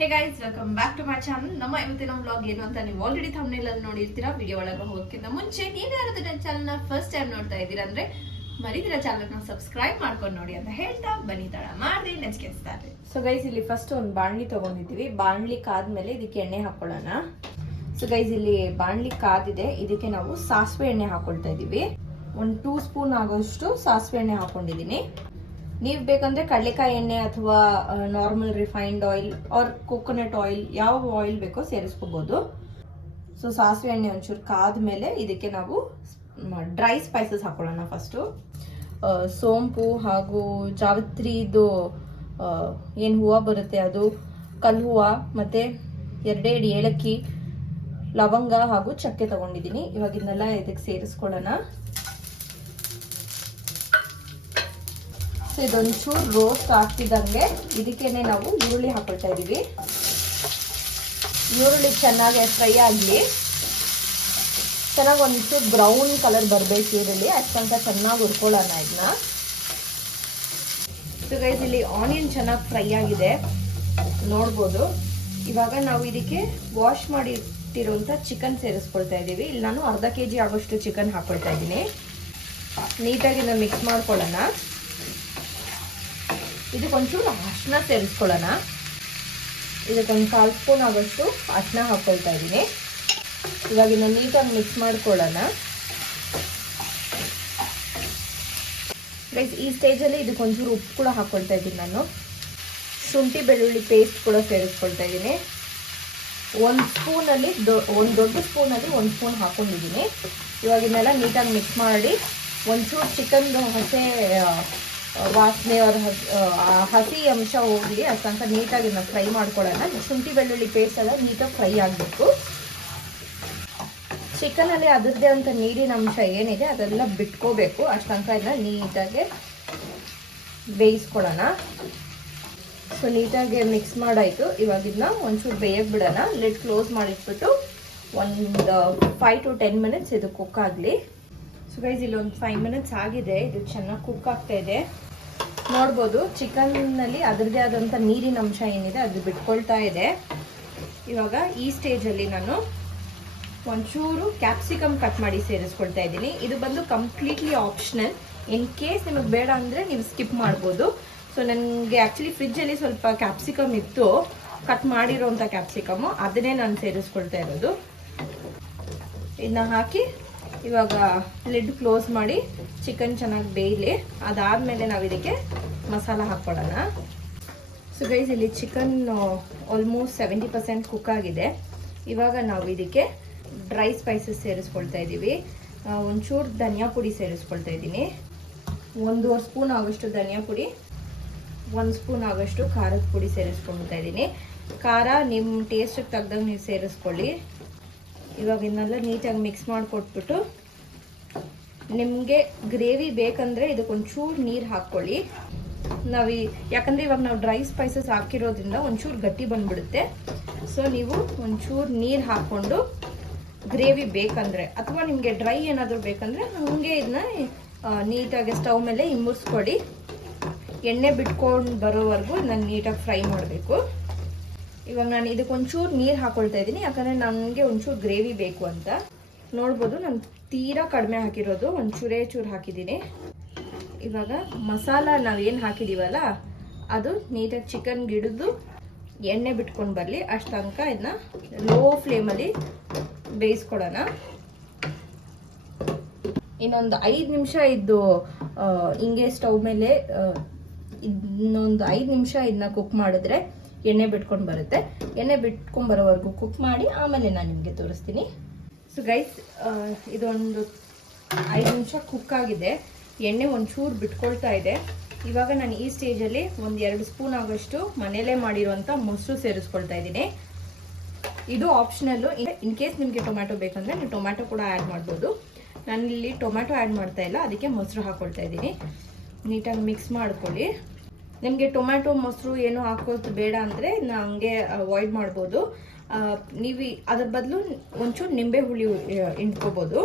Hey guys, welcome back to my channel. ನಮ್ಮ ಇವತ್ತಿನ vlog ಏನು ಅಂತ ನೀವು ಆಲ್ರೆಡಿ ಥಂಬ್ನೇಲ್ ಅಲ್ಲಿ ನೋಡಿರ್ತೀರಾ. ವಿಡಿಯೋ ಒಳಗೆ ಹೋಗೋಕ್ಕಿಂತ ಮುಂಚೆ ನೀವು ಯಾರಾದ್ರೂ ನನ್ನ ಚಾನಲ್ನ ಫಸ್ಟ್ ಟೈಮ್ ನೋಡ್ತಾ ಇದ್ದೀರಾ ಅಂದ್ರೆ ಮರಿದಿರ ಚಾನಲ್ನ ಸಬ್ಸ್ಕ್ರೈಬ್ ಮಾಡ್ಕೊಂಡು ನೋಡಿ ಅಂತ ಹೇಳ್ತಾ ಬನ್ನಿ, ತಡ ಮಾಡಿ let's get started. So guys, ಇಲ್ಲಿ ಫಸ್ಟ್ ಒಂದು ಬಾಣಲಿ ತಗೊಂಡಿದ್ದೀವಿ. ಬಾಣಲಿ ಕಾದ್ಮೇಲೆ ಇದಕ್ಕೆ ಎಣ್ಣೆ ಹಾಕೊಳ್ಳೋಣ. ಸೊ ಗೈಸ್, ಇಲ್ಲಿ ಬಾಣಲಿ ಕಾದಿದೆ, ಇದಕ್ಕೆ ನಾವು ಸಾಸಿವೆ ಎಣ್ಣೆ ಹಾಕೊಳ್ತಾ ಇದೀವಿ. 2 ಸ್ಪೂನ್ ಆಗೋಷ್ಟು ಸಾಸಿವೆ ಎಣ್ಣೆ ಹಾಕೊಂಡಿದೀನಿ. ನೀವು ಬೇಕಂದ್ರೆ ಕಡಲೆಕಾಯಿ ಎಣ್ಣೆ ಅಥವಾ normal refined oil or coconut oil, ಯಾವ ಆಯಿಲ್ ಬೇಕೋ ಸೇರಿಸ್ಕೋಬಹುದು. ಸೊ ಸಾಸಿವೆ ಎಣ್ಣೆ ಒಂಚೂರು ಕಾದ್ಮೇಲೆ ಇದಕ್ಕೆ ನಾವು ಡ್ರೈ ಸ್ಪೈಸಸ್ ಹಾಕೊಳ್ಳೋಣ. ಫಸ್ಟು ಸೋಂಪು ಹಾಗೂ ಜಾವತ್ರಿದು ಏನು ಹೂವು ಬರುತ್ತೆ ಅದು, ಕಲ್ಲು ಹೂವು, ಮತ್ತೆ 2 ಏಲಕ್ಕಿ, ಲವಂಗ ಹಾಗೂ ಚಕ್ಕೆ ತಗೊಂಡಿದ್ದೀನಿ. ಇವಾಗ ಇದನ್ನೆಲ್ಲ ಇದಕ್ಕೆ ಸೇರಿಸ್ಕೊಳ್ಳೋಣ. ಇದೊಂಚೂರು ರೋಸ್ಟ್ ಆಗ್ತಿದ್ದಂಗೆ ಇದಕ್ಕೇನೆ ನಾವು ಈರುಳ್ಳಿ ಹಾಕೊಳ್ತಾ ಇದೀವಿ. ಈರುಳ್ಳಿ ಚೆನ್ನಾಗಿ ಫ್ರೈ ಆಗಲಿ, ಚೆನ್ನಾಗಿ ಒಂಚೂರು ಬ್ರೌನ್ ಕಲರ್ ಬರಬೇಕು ಈರುಳ್ಳಿ, ಅಷ್ಟಂತ ಚೆನ್ನಾಗಿ ಹುರ್ಕೊಳ್ಳೋಣ ಇದನ್ನ. ಸೊ ಗೈಸ್, ಇಲ್ಲಿ ಆನಿಯನ್ ಚೆನ್ನಾಗಿ ಫ್ರೈ ಆಗಿದೆ ನೋಡ್ಬೋದು. ಇವಾಗ ನಾವು ಇದಕ್ಕೆ ವಾಶ್ ಮಾಡಿಟ್ಟಿರುವಂಥ ಚಿಕನ್ ಸೇರಿಸ್ಕೊಳ್ತಾ ಇದ್ದೀವಿ. ಇಲ್ಲಿ ನಾನು ಅರ್ಧ kg ಆಗೋಷ್ಟು ಚಿಕನ್ ಹಾಕೊಳ್ತಾ ಇದ್ದೀನಿ. ನೀಟಾಗಿ ನಾವು ಮಿಕ್ಸ್ ಮಾಡ್ಕೊಳ್ಳೋಣ. ಇದಕ್ಕೊಂಚೂರು ಅರಿಶಿನ ಸೇರಿಸ್ಕೊಳ್ಳೋಣ. ಇದಕ್ಕೊಂದು 1/4 ಸ್ಪೂನ್ ಆಗೋಷ್ಟು ಅರಿಶಿನ ಹಾಕೊಳ್ತಾ ಇದ್ದೀನಿ. ಇವಾಗ ಇನ್ನು ನೀಟಾಗಿ ಮಿಕ್ಸ್ ಮಾಡ್ಕೊಳ್ಳೋಣ. ಗೈಸ್, ಈ ಸ್ಟೇಜಲ್ಲಿ ಇದಕ್ಕೊಂಚೂರು ಉಪ್ಪು ಕೂಡ ಹಾಕೊಳ್ತಾ ಇದ್ದೀನಿ ನಾನು. ಶುಂಠಿ ಬೆಳ್ಳುಳ್ಳಿ ಪೇಸ್ಟ್ ಕೂಡ ಸೇರಿಸ್ಕೊಳ್ತಾ ಇದ್ದೀನಿ. 1 ಸ್ಪೂನಲ್ಲಿ ಒಂದು ದೊಡ್ಡ ಸ್ಪೂನಲ್ಲಿ 1 ಸ್ಪೂನ್ ಹಾಕೊಂಡಿದ್ದೀನಿ. ಇವಾಗ ಇದನ್ನೆಲ್ಲ ನೀಟಾಗಿ ಮಿಕ್ಸ್ ಮಾಡಿ ಒಂಚೂರು ಚಿಕನ್ದು ಹಸೆ ವಾಸನೆ ಅವ್ರ ಹಸಿ ಅಂಶ ಹೋಗಲಿ ಅಷ್ಟಂತ ನೀಟಾಗಿ ನಾವು ಫ್ರೈ ಮಾಡ್ಕೊಳ್ಳೋಣ. ಶುಂಠಿ ಬೆಳ್ಳುಳ್ಳಿ ಪೇಸ್ಟ್ ಎಲ್ಲ ನೀಟಾಗಿ ಫ್ರೈ ಆಗಬೇಕು. ಚಿಕನಲ್ಲಿ ಅದರದ್ದೇ ಅಂತ ನೀರಿನ ಅಂಶ ಏನಿದೆ ಅದೆಲ್ಲ ಬಿಟ್ಕೋಬೇಕು, ಅಷ್ಟಂತ ಎಲ್ಲ ನೀಟಾಗಿ ಬೇಯಿಸ್ಕೊಳ್ಳೋಣ. ಸೊ ನೀಟಾಗಿ ಮಿಕ್ಸ್ ಮಾಡಾಯಿತು. ಇವಾಗ ಇದನ್ನ ಒಂಚೂರು ಬೇಯಕ್ಕೆ ಬಿಡೋಣ. ಲಿಡ್ ಕ್ಲೋಸ್ ಮಾಡಿಟ್ಬಿಟ್ಟು ಒಂದು 5 to 10 ಮಿನಿಟ್ಸ್ ಇದು ಕುಕ್ ಆಗಲಿ. ಸೊ ಗೈಸ್, ಇಲ್ಲಿ ಒಂದು 5 ಮಿನಿಟ್ಸ್ ಆಗಿದೆ. ಇದು ಚೆನ್ನಾಗಿ ಕುಕ್ ಆಗ್ತಾ ಇದೆ ನೋಡ್ಬೋದು. ಚಿಕನ್ನಲ್ಲಿ ಅದರದ್ದೇ ಆದಂಥ ನೀರಿನ ಅಂಶ ಏನಿದೆ ಅದು ಬಿಟ್ಕೊಳ್ತಾ ಇದೆ. ಇವಾಗ ಈ ಸ್ಟೇಜಲ್ಲಿ ನಾನು ಒಂಚೂರು ಕ್ಯಾಪ್ಸಿಕಮ್ ಕಟ್ ಮಾಡಿ ಸೇರಿಸ್ಕೊಳ್ತಾ ಇದ್ದೀನಿ. ಇದು ಬಂದು ಕಂಪ್ಲೀಟ್ಲಿ ಆಪ್ಷನಲ್. ಇನ್ ಕೇಸ್ ನಿಮಗೆ ಬೇಡ ಅಂದರೆ ನೀವು ಸ್ಕಿಪ್ ಮಾಡ್ಬೋದು. ಸೊ ನನಗೆ ಆ್ಯಕ್ಚುಲಿ ಫ್ರಿಜ್ಜಲ್ಲಿ ಸ್ವಲ್ಪ ಕ್ಯಾಪ್ಸಿಕಮ್ ಇತ್ತು, ಕಟ್ ಮಾಡಿರೋಂಥ ಕ್ಯಾಪ್ಸಿಕಮ್ಮು, ಅದನ್ನೇ ನಾನು ಸೇರಿಸ್ಕೊಳ್ತಾ ಇರೋದು. ಇದನ್ನ ಹಾಕಿ ಇವಾಗ ಲಿಡ್ ಕ್ಲೋಸ್ ಮಾಡಿ ಚಿಕನ್ ಚೆನ್ನಾಗಿ ಬೇಯಲಿ. ಅದಾದಮೇಲೆ ನಾವು ಇದಕ್ಕೆ ಮಸಾಲ ಹಾಕ್ಕೊಳ್ಳೋಣ. ಸೊ ಗೈಸ್, ಇಲ್ಲಿ ಚಿಕನ್ ಆಲ್ಮೋಸ್ಟ್ 70% ಕುಕ್ ಆಗಿದೆ. ಇವಾಗ ನಾವು ಇದಕ್ಕೆ ಡ್ರೈ ಸ್ಪೈಸಸ್ ಸೇರಿಸ್ಕೊಳ್ತಾ ಇದ್ದೀವಿ. ಒಂಚೂರು ಧನಿಯಾ ಪುಡಿ ಸೇರಿಸ್ಕೊಳ್ತಾ ಇದ್ದೀನಿ. 1.5 ಸ್ಪೂನ್ ಆಗೋಷ್ಟು ಧನಿಯಾ ಪುಡಿ, 1 ಸ್ಪೂನ್ ಆಗೋಷ್ಟು ಖಾರದ ಪುಡಿ ಸೇರಿಸ್ಕೊಳ್ತಾ ಇದ್ದೀನಿ. ಖಾರ ನಿಮ್ಮ ಟೇಸ್ಟಿಗೆ ತಗ್ದಂಗೆ ನೀವು ಸೇರಿಸ್ಕೊಳ್ಳಿ. ಇವಾಗ ಇದನ್ನೆಲ್ಲ ನೀಟಾಗಿ ಮಿಕ್ಸ್ ಮಾಡಿಕೊಟ್ಬಿಟ್ಟು ನಿಮಗೆ ಗ್ರೇವಿ ಬೇಕಂದರೆ ಇದಕ್ಕೊಂಚೂರು ನೀರು ಹಾಕ್ಕೊಳ್ಳಿ. ಯಾಕಂದರೆ ಇವಾಗ ನಾವು ಡ್ರೈ ಸ್ಪೈಸಸ್ ಹಾಕಿರೋದ್ರಿಂದ ಒಂಚೂರು ಗಟ್ಟಿ ಬಂದ್ಬಿಡುತ್ತೆ. ಸೊ ನೀವು ಒಂಚೂರು ನೀರು ಹಾಕ್ಕೊಂಡು ಗ್ರೇವಿ ಬೇಕಂದರೆ, ಅಥವಾ ನಿಮಗೆ ಡ್ರೈ ಏನಾದರೂ ಬೇಕಂದರೆ ಹಾಗೆ ಇದನ್ನ ನೀಟಾಗಿ ಸ್ಟವ್ ಮೇಲೆ ಇಮ್ಮರ್ಸ್ಕೊಡಿ. ಎಣ್ಣೆ ಬಿಟ್ಕೊಂಡು ಬರೋವರೆಗೂ ನಾನು ನೀಟಾಗಿ ಫ್ರೈ ಮಾಡಬೇಕು. ಇವಾಗ ನಾನು ಇದಕ್ಕೆ ಒಂಚೂರು ನೀರು ಹಾಕೊಳ್ತಾ ಇದ್ದೀನಿ, ಯಾಕಂದರೆ ನನಗೆ ಒಂಚೂರು ಗ್ರೇವಿ ಬೇಕು ಅಂತ. ನೋಡ್ಬೋದು, ನಾನು ತೀರಾ ಕಡಿಮೆ ಹಾಕಿರೋದು, ಒಂಚೂರೇ ಚೂರು ಹಾಕಿದ್ದೀನಿ. ಇವಾಗ ಮಸಾಲ ನಾವೇನು ಹಾಕಿದ್ದೀವಲ್ಲ ಅದು ನೀಟಾಗಿ ಚಿಕನ್ ಗಿಡದು ಎಣ್ಣೆ ಬಿಟ್ಕೊಂಡು ಬರಲಿ ಅಷ್ಟು ತನಕ ಇದನ್ನ ಲೋ ಫ್ಲೇಮಲ್ಲಿ ಬೇಯಿಸ್ಕೊಡೋಣ. ಇನ್ನೊಂದು 5 ನಿಮಿಷ ಇದ್ದು ಹಿಂಗೆ ಸ್ಟವ್ ಮೇಲೆ ಇನ್ನೊಂದು 5 ನಿಮಿಷ ಇದನ್ನ ಕುಕ್ ಮಾಡಿದ್ರೆ ಎಣ್ಣೆ ಬಿಟ್ಕೊಂಡು ಬರುತ್ತೆ. ಎಣ್ಣೆ ಬಿಟ್ಕೊಂಡು ಬರೋವರೆಗೂ ಕುಕ್ ಮಾಡಿ ಆಮೇಲೆ ನಾನು ನಿಮಗೆ ತೋರಿಸ್ತೀನಿ. ಸೊ ಗೈಸ್, ಇದೊಂದು 5 ನಿಮಿಷ ಕುಕ್ ಆಗಿದೆ. ಎಣ್ಣೆ ಒಂಚೂರು ಬಿಟ್ಕೊಳ್ತಾ ಇದೆ. ಇವಾಗ ನಾನು ಈ ಸ್ಟೇಜಲ್ಲಿ 1-2 ಸ್ಪೂನ್ ಆಗೋಷ್ಟು ಮನೇಲೇ ಮಾಡಿರುವಂಥ ಮೊಸರು ಸೇರಿಸ್ಕೊಳ್ತಾ ಇದ್ದೀನಿ. ಇದು ಆಪ್ಷನಲ್ಲು. ಇನ್ ಕೇಸ್ ನಿಮಗೆ ಟೊಮ್ಯಾಟೊ ಬೇಕಂದರೆ ನೀವು ಟೊಮ್ಯಾಟೊ ಕೂಡ ಆ್ಯಡ್ ಮಾಡ್ಬೋದು. ನಾನಿಲ್ಲಿ ಟೊಮ್ಯಾಟೊ ಆ್ಯಡ್ ಮಾಡ್ತಾ ಇಲ್ಲ, ಅದಕ್ಕೆ ಮೊಸರು ಹಾಕ್ಕೊಳ್ತಾ ಇದ್ದೀನಿ. ನೀಟಾಗಿ ಮಿಕ್ಸ್ ಮಾಡ್ಕೊಳ್ಳಿ. ನಿಮಗೆ ಟೊಮ್ಯಾಟೊ ಮೊಸರು ಏನೂ ಹಾಕೋದು ಬೇಡ ಅಂದರೆ ಹಂಗೆ ಅವಾಯ್ಡ್ ಮಾಡ್ಬೋದು. ನೀವು ಅದ್ರ ಬದಲು ಒಂಚೂರು ನಿಂಬೆ ಹುಳಿ ಹಿಂಡ್ಕೋಬೋದು.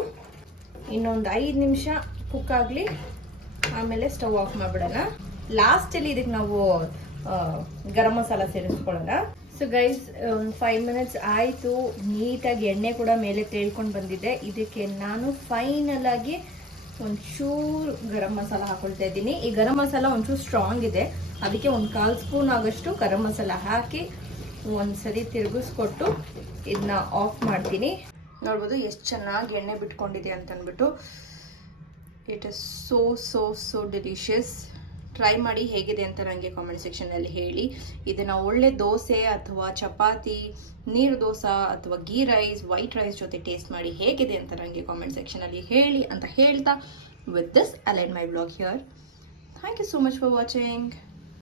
ಇನ್ನೊಂದು 5 ನಿಮಿಷ ಕುಕ್ ಆಗಲಿ, ಆಮೇಲೆ ಸ್ಟವ್ ಆಫ್ ಮಾಡಿಬಿಡೋಣ. ಲಾಸ್ಟಲ್ಲಿ ಇದಕ್ಕೆ ನಾವು garam masala ಸೇರಿಸ್ಕೊಳ್ಳೋಣ. So guys 5 minutes ಆಯಿತು, ನೀಟಾಗಿ ಎಣ್ಣೆ ಕೂಡ ಮೇಲೆ ತೇಳ್ಕೊಂಡು ಬಂದಿದೆ. ಇದಕ್ಕೆ ನಾನು ಫೈನಲ್ ಆಗಿ ಒಂಚೂರು ಗರಂ ಮಸಾಲ ಹಾಕೊಳ್ತಾ ಇದ್ದೀನಿ. ಈ ಗರಂ ಮಸಾಲ ಒಂಚೂರು ಸ್ಟ್ರಾಂಗ್ ಇದೆ, ಅದಕ್ಕೆ 1/4 ಸ್ಪೂನ್ ಆಗಷ್ಟು ಗರಂ ಮಸಾಲ ಹಾಕಿ ಒಂದ್ಸರಿ ತಿರುಗಿಸ್ಕೊಟ್ಟು ಇದನ್ನ ಆಫ್ ಮಾಡ್ತೀನಿ. ನೋಡ್ಬೋದು ಎಷ್ಟು ಚೆನ್ನಾಗಿ ಎಣ್ಣೆ ಬಿಟ್ಕೊಂಡಿದೆ ಅಂತ ಅಂದ್ಬಿಟ್ಟು. It is so so so delicious. Try ಮಾಡಿ ಹೇಗಿದೆ ಅಂತ ನನಗೆ ಕಾಮೆಂಟ್ ಸೆಕ್ಷನಲ್ಲಿ ಹೇಳಿ. ಇದನ್ನು ಒಳ್ಳೆ ದೋಸೆ ಅಥವಾ ಚಪಾತಿ, ನೀರು ದೋಸೆ ಅಥವಾ ಗೀ ರೈಸ್, ವೈಟ್ ರೈಸ್ ಜೊತೆ ಟೇಸ್ಟ್ ಮಾಡಿ ಹೇಗಿದೆ ಅಂತ ನನಗೆ ಕಾಮೆಂಟ್ ಸೆಕ್ಷನಲ್ಲಿ ಹೇಳಿ ಅಂತ ಹೇಳ್ತಾ, with this I end my vlog here. Thank you so much for watching.